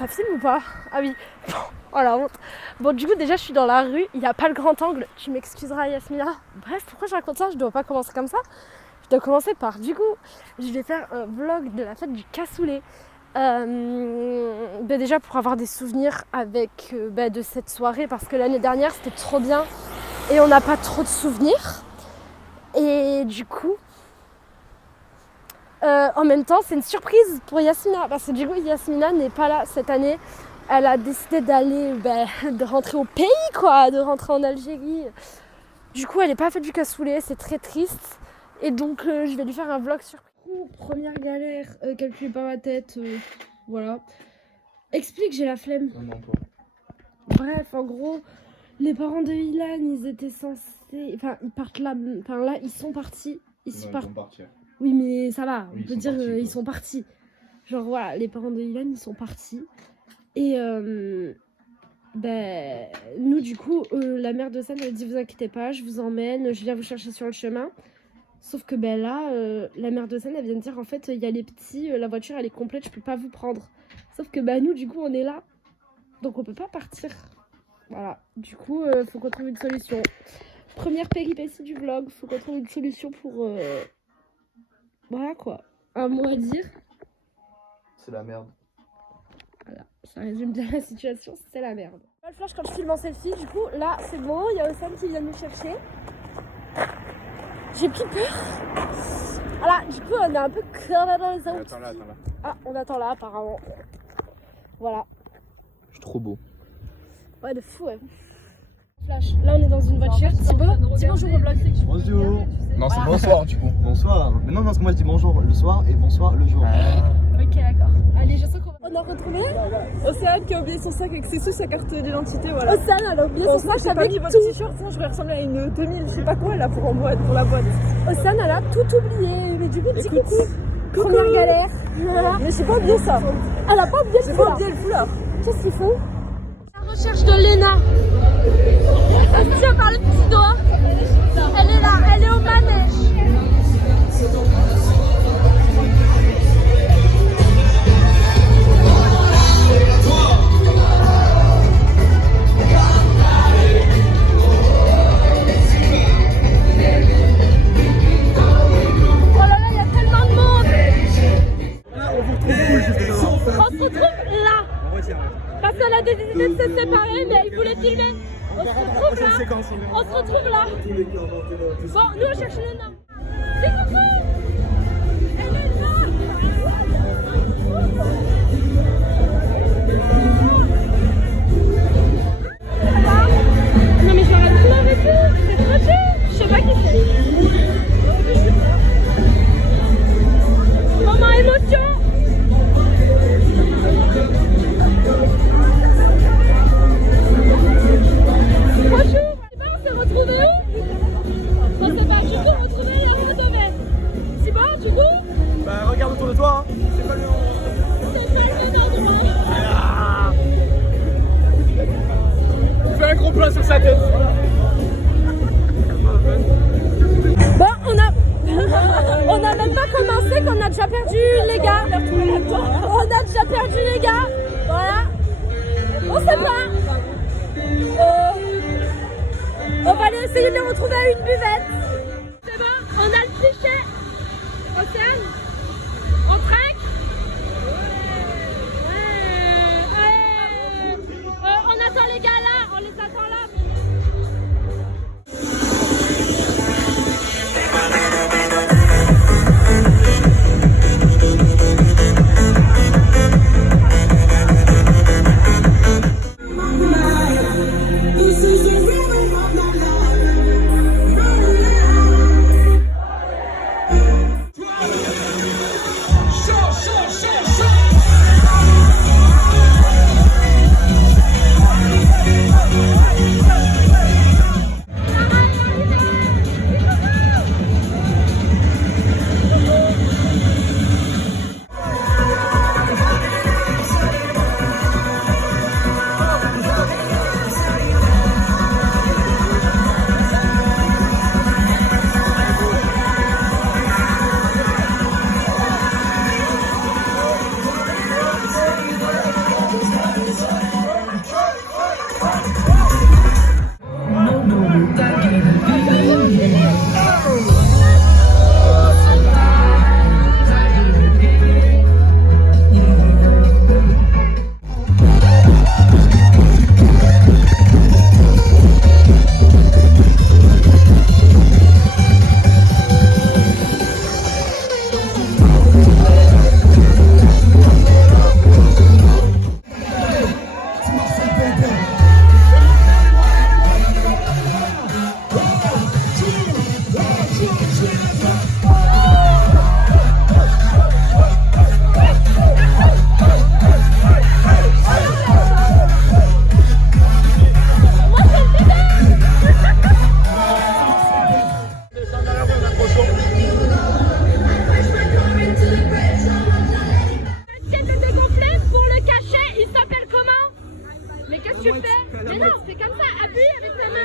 Ça filme ou pas? Ah oui. Oh la honte. Bon, du coup, déjà, je suis dans la rue. Il n'y a pas le grand angle. Tu m'excuseras, Yasmina. Bref, pourquoi je raconte ça? Je dois pas commencer comme ça. Je dois commencer par, du coup, je vais faire un vlog de la fête du cassoulet. Déjà pour avoir des souvenirs avec de cette soirée, parce que l'année dernière, c'était trop bien. Et on n'a pas trop de souvenirs. Et du coup... en même temps, c'est une surprise pour Yasmina, parce que du coup, Yasmina n'est pas là cette année. Elle a décidé d'aller, de rentrer au pays, quoi, de rentrer en Algérie. Du coup, elle n'est pas faite du cassoulet, c'est très triste. Et donc, je vais lui faire un vlog surprise. Première galère, calculée par ma tête, voilà. Explique, j'ai la flemme. Non, toi. Bref, en gros, les parents de Ilan, ils étaient censés... Enfin, ils partent là... Enfin, là, ils sont partis. Ils Ils partent... vont partir. Oui, mais ça va, Oui, on peut dire partis, ils sont partis. Genre voilà, les parents de Ilan, ils sont partis. Et nous, du coup, la mère de Sam, elle a dit, vous inquiétez pas, je vous emmène, je viens vous chercher sur le chemin. Sauf que là, la mère de Sam, elle vient de dire, en fait, il y a les petits, la voiture, elle est complète, je peux pas vous prendre. Sauf que nous, du coup, on est là. Donc on peut pas partir. Voilà, du coup, faut qu'on trouve une solution. Première péripétie du vlog, faut qu'on trouve une solution pour... Voilà quoi, un mot à dire. C'est la merde. Voilà, ça résume bien la situation, c'est la merde. Le flash quand je filme en selfie, du coup là c'est bon, il y a Osam qui vient nous chercher. J'ai pris peur. Voilà, du coup on est un peu crevé dans les autres. Attends là. Ah, on attend là apparemment. Voilà. Je suis trop beau. Ouais, de fou, ouais. Flash, là on est dans une voiture. Thibaut, dis bonjour au vlog. Bonjour. Non, c'est bonsoir du coup. Bonsoir. Mais non, parce que moi je dis bonjour le soir et bonsoir le jour. Ok, d'accord. Allez, je sens qu'on va... On a retrouvé Océane qui a oublié son sac avec ses sous, sa carte d'identité, voilà. Océane, elle a oublié son sac J'ai pas mis avec votre tout. t-shirt, sinon je vais ressembler à une 2000, je sais pas quoi là pour la boîte. Océane, elle a tout oublié. Mais du coup, dis Écoute, coucou. Première galère. Mais j'ai pas oublié ça. Elle a pas oublié le J'ai pas foulard. oublié le foulard. Qu'est-ce qu'ils font? La recherche de Léna. Elle se tient par le petit doigt. Elle est là, elle est au manège. Oh là là, il y a tellement de monde. On se retrouve là. Parce qu'elle a décidé de se séparer, mais elle voulait filmer. On se retrouve là. Bon, nous on cherche le nom. C'est coucou. Elle est là. Non mais je m'arrête plus arrêter. C'est trop cher. Je sais pas qui c'est. Maman émotion. Bonjour, on s'est retrouvés où? On s'est pas du coup retrouvés il y a une semaine. C'est bon du coup? Bah regarde autour de toi. C'est pas le nom. C'est pas le nom de Fais un gros plan sur sa tête. Bon, on a même pas commencé qu'on a déjà perdu les gars. On a déjà perdu les gars. Voilà. On sait pas. On va aller essayer de les retrouver à une buvette. C'est bon, on a le cliché. Océane, on trinque. On attend les gars là, on les attend là. tu fais. Mais non, c'est comme ça, appuie avec la main.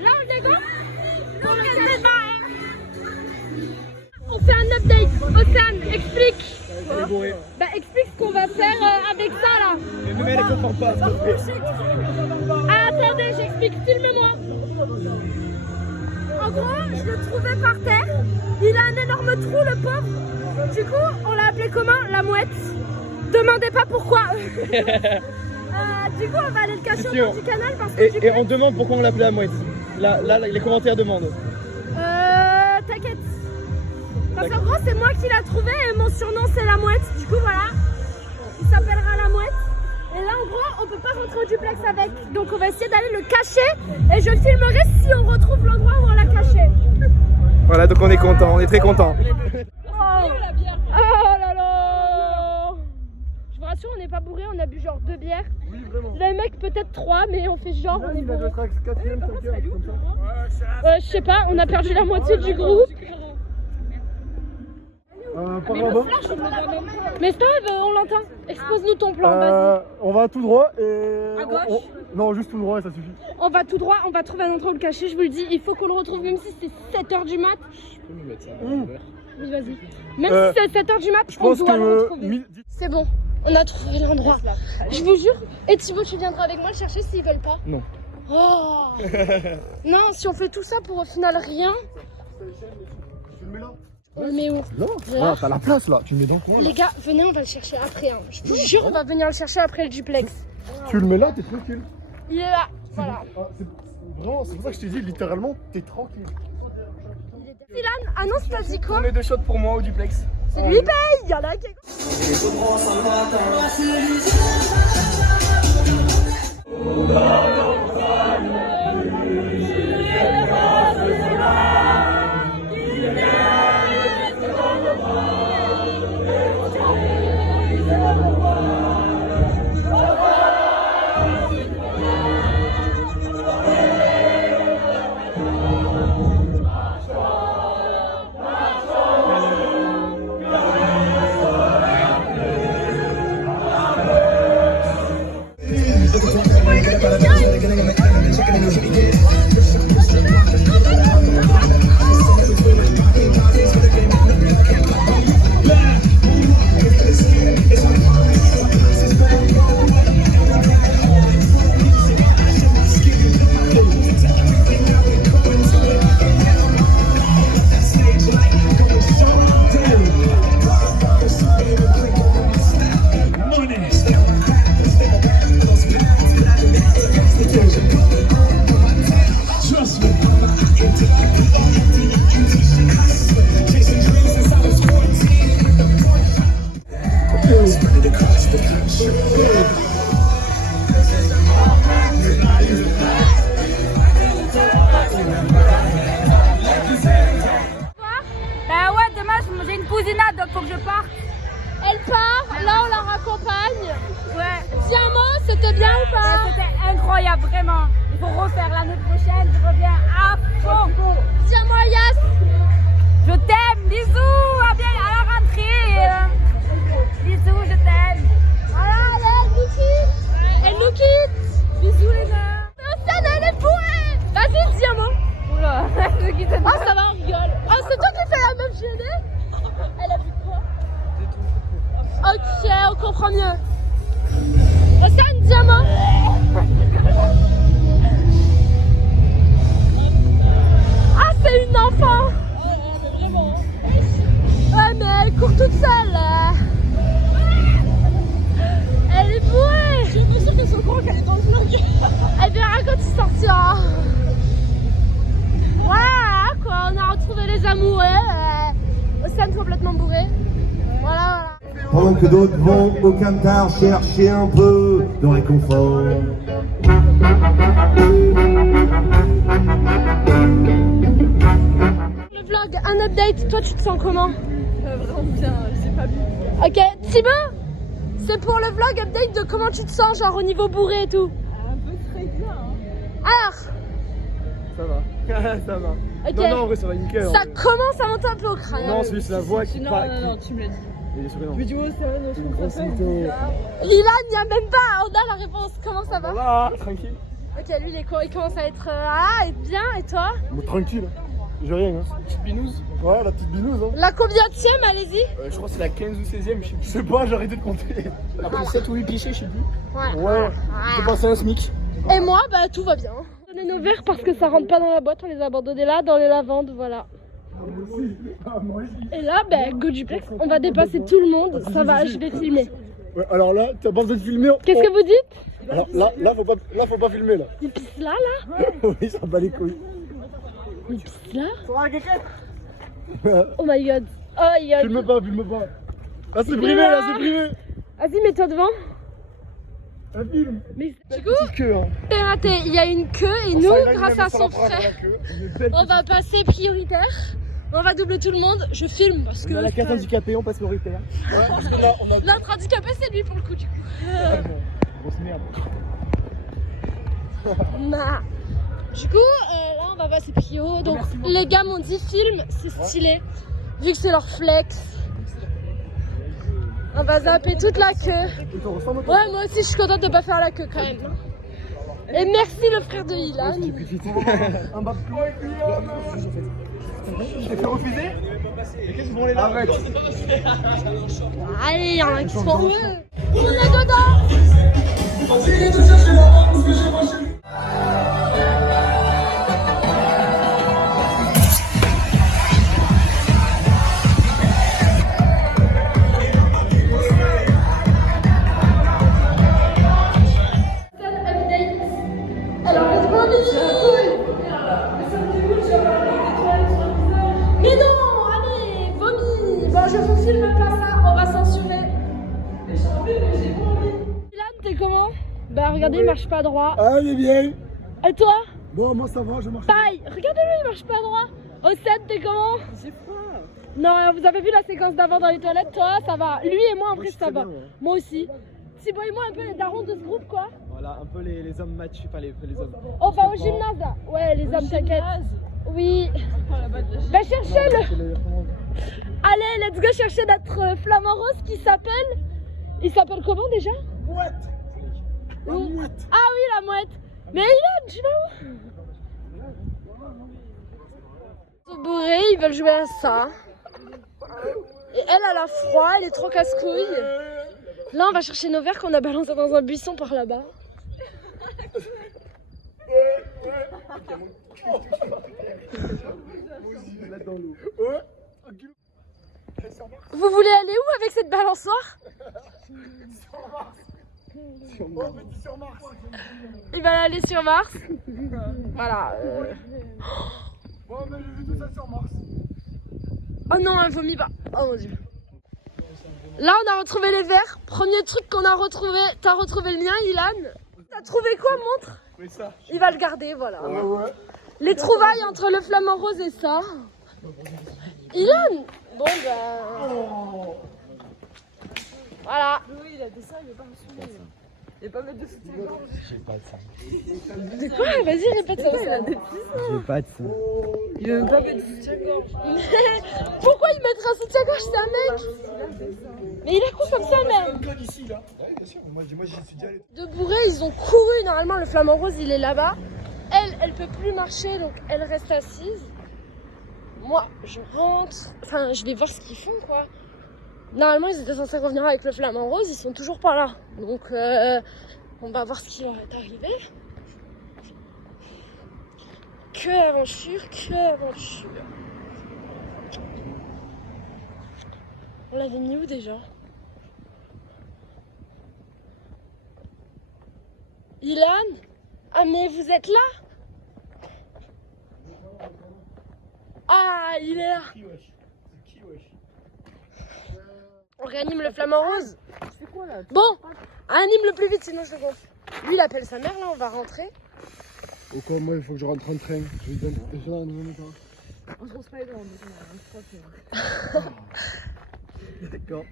Là, on dégonfle. On fait un update. Océane, explique. Bah, explique ce qu'on va faire avec ça là. Mais elle comprend pas. Ah, attendez, j'explique, filmez-moi. En gros, je le trouvais par terre. Il a un énorme trou, le pauvre. Du coup, on l'a appelé comment? La mouette. Demandez pas pourquoi. Du coup, on va aller le cacher au fond du canal parce que Et on demande pourquoi on l'appelait la mouette. Là, les commentaires demandent. T'inquiète. Parce qu'en gros, c'est moi qui l'ai trouvé et mon surnom c'est la mouette. Du coup, voilà. Il s'appellera la mouette. Et là, en gros, on peut pas rentrer au duplex avec. Donc, on va essayer d'aller le cacher. Et je filmerai si on retrouve l'endroit où on l'a caché. Voilà, donc on est content, on est très content. Oh là là. Je vous rassure, on n'est pas bourré, on a bu genre 2 bières. Oui, vraiment. Les mecs peut-être 3, mais on fait genre on est Il va bourré. être 4ème, 5ème, comme ça. Je sais pas, on a perdu la moitié du groupe. Par là-bas. Mais Steve, on l'entend. Expose-nous ton plan, vas-y. On va tout droit et... À gauche Non, juste tout droit et ça suffit. On va tout droit, on va trouver un endroit où le cacher, je vous le dis. Il faut qu'on le retrouve, même si c'est 7h du mat. Oui, vas-y. Même si c'est 7h du mat, Je on pense doit le que... retrouver. C'est bon, on a trouvé l'endroit. Je vous jure. Et Thibaut, tu viendras avec moi le chercher s'ils veulent pas. Non. Oh. Non, si on fait tout ça pour au final rien. Tu le mets là? On le met où? Non. Ah, t'as la place là, tu le mets dans le coin. Les gars, venez, on va le chercher après. Hein. Je vous jure, on va venir le chercher après le duplex. Tu le mets là, t'es tranquille. Il est là, voilà. Ah, vraiment, c'est pour ça que je t'ai dit, littéralement, t'es tranquille. Dylan, annonce, t'as dit quoi? On est 2 shots pour moi au duplex. C'est lui paye, il y en a qui... Bah ouais, demain j'ai une cousinade donc faut que je parte. Elle part, là on la raccompagne. Ouais. Dis un mot, c'était bien ou pas? C'était incroyable, vraiment. Il faut refaire l'année prochaine, je reviens à fond. Dis un mot à Yass. Je t'aime, bisous, à bien à la rentrée. Bisous, je t'aime. Voilà, elle nous quitte. Elle nous quitte. Bisous les gars. Océane, elle est bourrée. Vas-y, dis un mot. Oula, je quitte cette Ah, ça va, on rigole. Ah, c'est toi qui fais la meuf gênée? Elle a vu quoi? Ok, on comprend mieux. Océane, dis un mot. Ah, c'est une enfant. Ouais, mais elle court toute seule. Elle est bourrée. Je suis sûre qu'elle soit au courant qu'elle est dans le vlog. Elle verra quand il sortira. Voilà quoi, on a retrouvé les amoureux. Océane complètement bourré. Voilà, voilà. Pendant que d'autres vont au Qatar chercher un peu de réconfort. Le vlog, un update, toi tu te sens comment? Vraiment bien, j'ai pas bu. Ok, Thibaut, c'est pour le vlog update de comment tu te sens, genre au niveau bourré et tout. Un peu très bien. Hein. Alors, Ça va. Ça va. Ok. Non, non, en vrai, ça va nickel. Ça commence à monter un peu au crâne. Non, c'est juste la voix qui parle. Non, tu me l'as dit. Il est souriant. Mais du coup, c'est un autre. Une grosse mytho. Ilan, il n'y a même pas. On a la réponse. Comment ça va? Voilà, tranquille. Ok, lui, il commence à être. Ah, et bien, et toi? Bon, tranquille. J'ai rien, hein. Petite binouse. Ouais, la petite binouse, hein. La combienième, allez-y? Je crois que c'est la 15 ou 16ème, je sais pas, j'ai arrêté de compter. Après 7 ou 8 pichets, je sais plus. Ouais, j'ai passé un SMIC. Et moi, bah tout va bien. On donne nos verres parce que ça rentre pas dans la boîte, on les a abandonnés là, dans les lavandes, voilà. Et là, bah go duplex, on va dépasser tout le monde, ça va, je vais filmer. Ouais, alors là, t'as pas besoin de filmer. Qu'est-ce que vous dites? Alors là, faut pas filmer là. Il pisse là, là? Oui, ça bat les couilles. Il pisse là? Oh my god. Oh my god. Filme pas. Là, c'est privé, là, c'est privé. Vas-y, mets-toi devant. Un film. Mais du coup, Petite queue, hein. c'est raté, il y a une queue et nous, grâce à son frère, on va passer prioritaire. On va doubler tout le monde, je filme parce que... On a la carte handicapée, on passe prioritaire. Parce que là, on a... L'autre handicapé, c'est lui pour le coup, du coup. Grosse merde. Nah. Du coup, là on va passer prio. Donc les gars m'ont dit film, c'est stylé. Vu que c'est leur flex. On va zapper toute la queue. Ouais, moi aussi je suis contente de pas faire la queue quand même. Et merci le frère de Ilan. Un bas de plomb et puis... Je t'ai fait refuser? Mais qu'est-ce qu'ils vont les là? Arrête. Allez, il y en a qui sont heureux. On est dedans. Mais non, allez, vomi. Bon, je vous filme pas ça, on va censurer. Mais j'ai envie, mais j'ai pas envie. Ilan, t'es comment? Bah regardez, il marche pas droit. Ah, il est bien. Et toi? Bon, moi ça va, je marche. Pareil, regardez-le, il marche pas droit. Océane, t'es comment? J'ai froid. Non, vous avez vu la séquence d'avant dans les toilettes, toi, ça va. Lui et moi, en vrai, ça va. Moi aussi. Thibaut et moi, un peu les darons de ce groupe, quoi. Voilà, un peu les hommes match, enfin les hommes. On va au gymnase, là. Ouais, les hommes, t'inquiète. Oui. Bah, cherchez-le. Allez, let's go chercher notre flamant rose qui s'appelle... Il s'appelle comment déjà? Mouette. La mouette. Ah oui, la mouette. Mais Ilan, tu vas où? Ils sont bourrés, ils veulent jouer à ça. Et elle a froid, elle est trop casse-couille. Là, on va chercher nos verres qu'on a balancés dans un buisson par là-bas. Vous voulez aller où avec cette balançoire? Il va aller sur Mars. Voilà. Bon, mais j'ai vu tout ça sur Mars. Oh non, un vomi pas. Oh mon dieu. Là, on a retrouvé les verres. Premier truc qu'on a retrouvé. T'as retrouvé le mien, Ilan? T'as trouvé quoi, montre? Oui, ça. Il va le garder, voilà. Ouais. Les trouvailles entre le flamant rose et ça. Ilan? Bon, bah. Voilà. Oui, il a dit ça, il veut pas me suivre. Il va pas mettre de soutien-gorge. J'ai pas de ça. De quoi? Vas-y, répète ça. Il a des petits. J'ai pas de ça. Il veut même pas mettre de soutien-gorge. Pourquoi il mettrait un soutien-gorge? C'est un mec. Mais il a quoi comme ça, même? Code ici, là. Oui, bien sûr. Moi, j'y suis déjà allé. De bourrés, ils ont couru. Normalement, le flamant rose, il est là-bas. Elle peut plus marcher, donc elle reste assise. Moi, je rentre. Enfin, je vais voir ce qu'ils font, quoi. Normalement, ils étaient censés revenir avec le flamant rose. Ils sont toujours pas là. Donc, on va voir ce qui leur est arrivé. Que aventure, que aventure. On l'avait mis où déjà? Ilan? Ah mais vous êtes là? Ah, il est là. On réanime le flamant rose. C'est quoi là? Bon, anime le plus vite sinon je le gonfle. Lui il appelle sa mère là, on va rentrer. Au quoi, moi, il faut que je rentre en train. Je lui donne un état. On se pose pas les dents, je crois que... D'accord.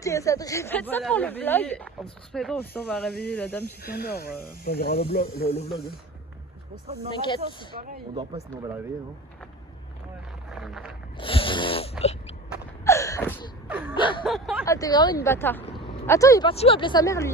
Ça te répète ça pour le vlog? On se pose pas les dents, sinon on va réveiller la dame qui endort. On verra le vlog. On sera demain T'inquiète. matin, c'est pareil. On dort pas, sinon on va la réveiller, non? Ah, t'es vraiment une bâtard. Attends, il est parti où appeler sa mère, lui?